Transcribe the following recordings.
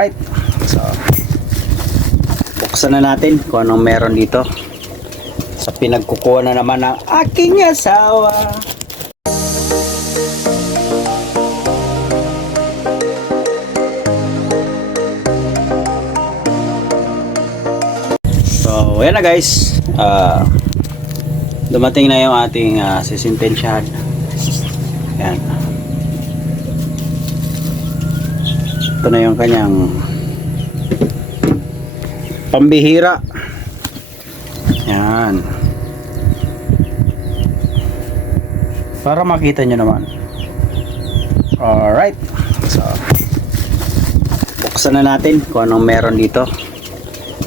Alright. So, buksan na natin kung anong meron dito. Sa pinagkukuha na naman ng aking asawa. So, ayan na guys. Ah, dumating na yung ating uh, sisintensyahan. Ayan. Ito na yung kanyang pambihira. Yan. Para makita nyo naman. Alright. So, buksan na natin kung anong meron dito.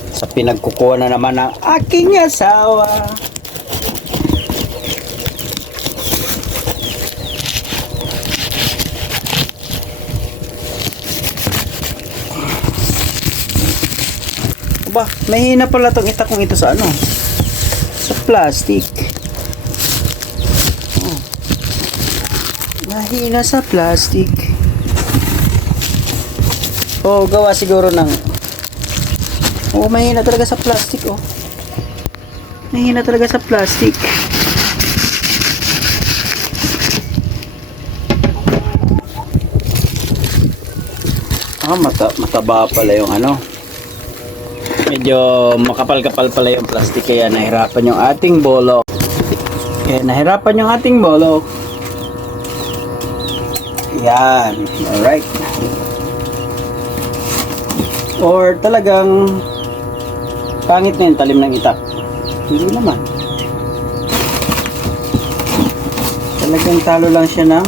Sa pinagkukuha na naman ng aking asawa. Ba, mahina pala tong itakong ito sa ano? Sa plastic. Oh. Mahina sa plastic. Oh, gawa siguro ng Oh, mahina talaga sa plastic, oh. Mahina talaga sa plastic. Ah, mata mataba pala yung ano. Medyo makapal-kapal pala yung plastic kaya nahirapan yung ating bolo. Kaya nahirapan yung ating bolo. Yan. Alright. Or talagang pangit na yung talim ng itak. Hindi naman. Talagang talo lang siya ng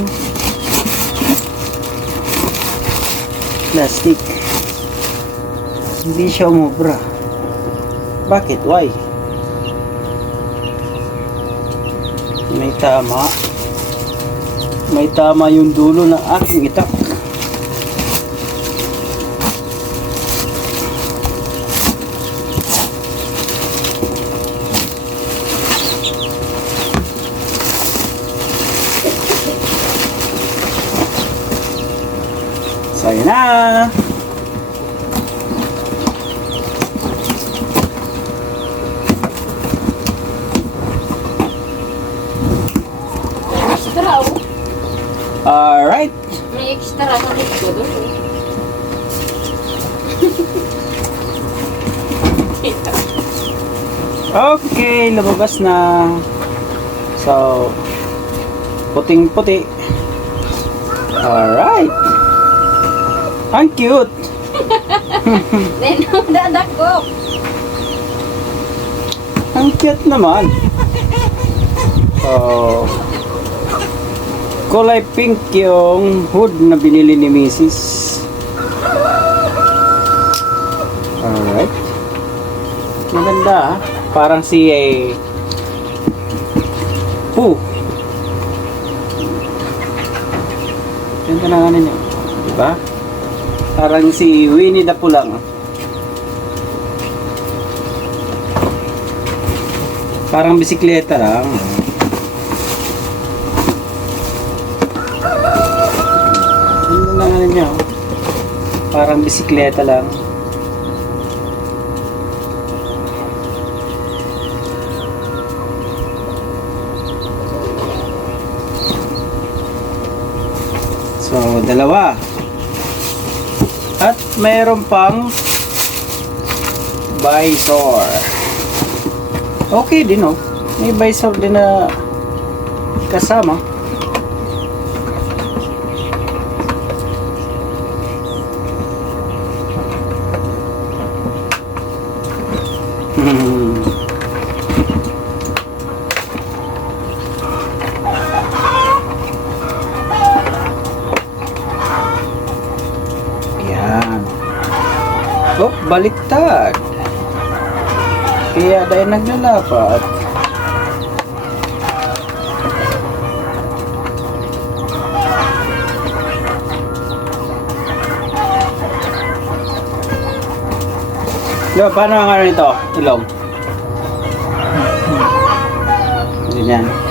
plastic. Hindi siya umubra. Bakit? Why? May tama. May tama yung dulo ng aking itak. So, Extra, oh. Alright. May extra sa likod, oh. Okay, lumabas na. So, puting-puti. Alright. Ang cute. Then, dadak ko. Ang cute naman. So, kulay pink yung hood na binili ni Mrs. Alright. Maganda ah. Parang si eh, Pooh. Ganda na nga ninyo. Diba? Parang si Winnie the Pooh lang. ah. Parang bisikleta lang. Ano na nga ninyo? Parang bisikleta lang. So, dalawa. At mayroon pang visor. Okay din oh. May visor din na kasama. Hmm. Yan. Oh, baliktad. Kaya dahil naglalapat. Diba, paano ang ano nito? Ilong? Ganyan.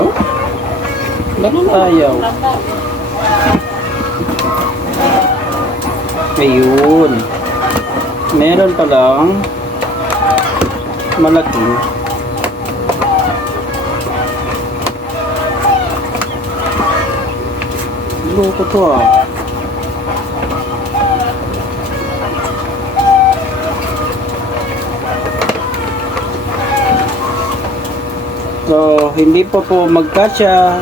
Oh? Ganun ayaw. Ayun. Meron pa lang malaki. Loko to ah. Hindi pa po magkasya.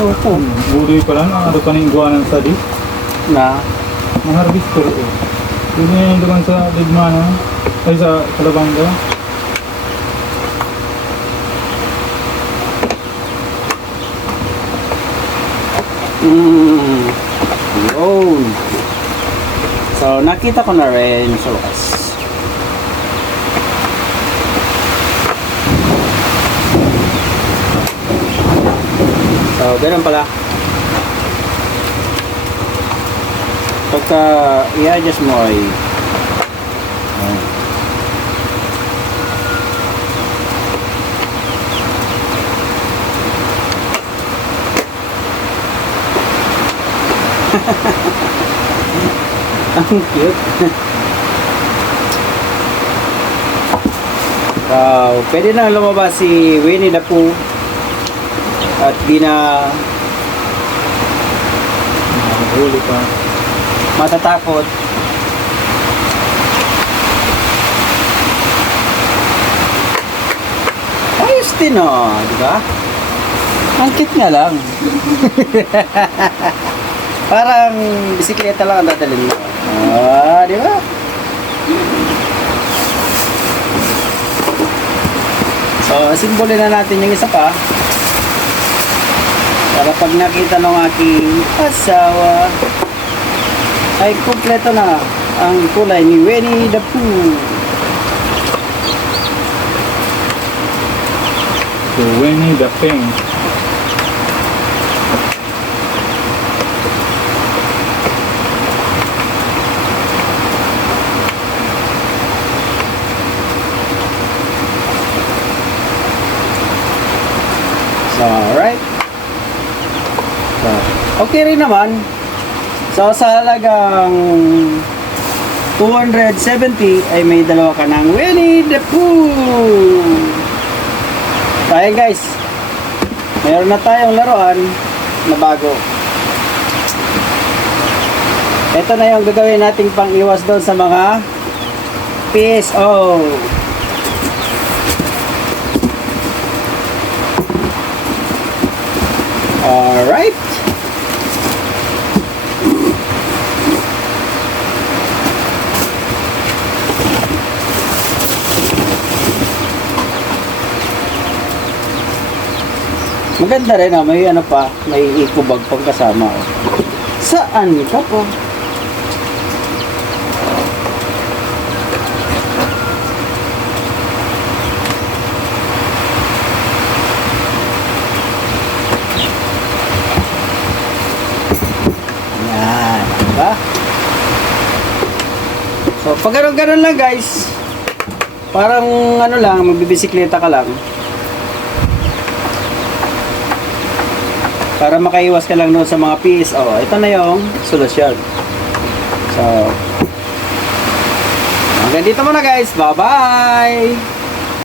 Loko. Budoy pala na ano ka ng iguanan sa di. Na. Mga harvester eh. Yun na yung duman sa Lidmana. Ay sa Kalabanga. Mm. Yun. So, nakita ko na rin sa wakas. So, ganun pala. Pagka i-adjust mo ay Ayan. Ang cute. Wow, pwede na lumabas si Winnie the Pooh. At di na Nakahuli pa. matatakot. Ayos din oh, di ba? Ang cute nga lang. Parang bisikleta lang ang dadalhin mo. Ah, di ba? So, simbolo na natin yung isa pa. Para pag nakita ng aking asawa, ay kumpleto na ang kulay ni Winnie the Pooh. So Winnie the Pink. Alright. So, okay rin naman. So, sa halagang 270 ay may dalawa ka ng Winnie the Pooh. So, guys. Meron na tayong laruan na bago. Ito na yung gagawin nating pang-iwas doon sa mga PSO. Alright. Maganda rin ah, may ano pa, may eco bag pang kasama. Oh. Saan ka po? Yan, diba? So, pag ganun-ganun lang guys, parang ano lang, magbibisikleta ka lang. Para makaiwas ka lang doon sa mga PSO. Ito na yung solusyon. So, hanggang dito muna guys. Bye-bye!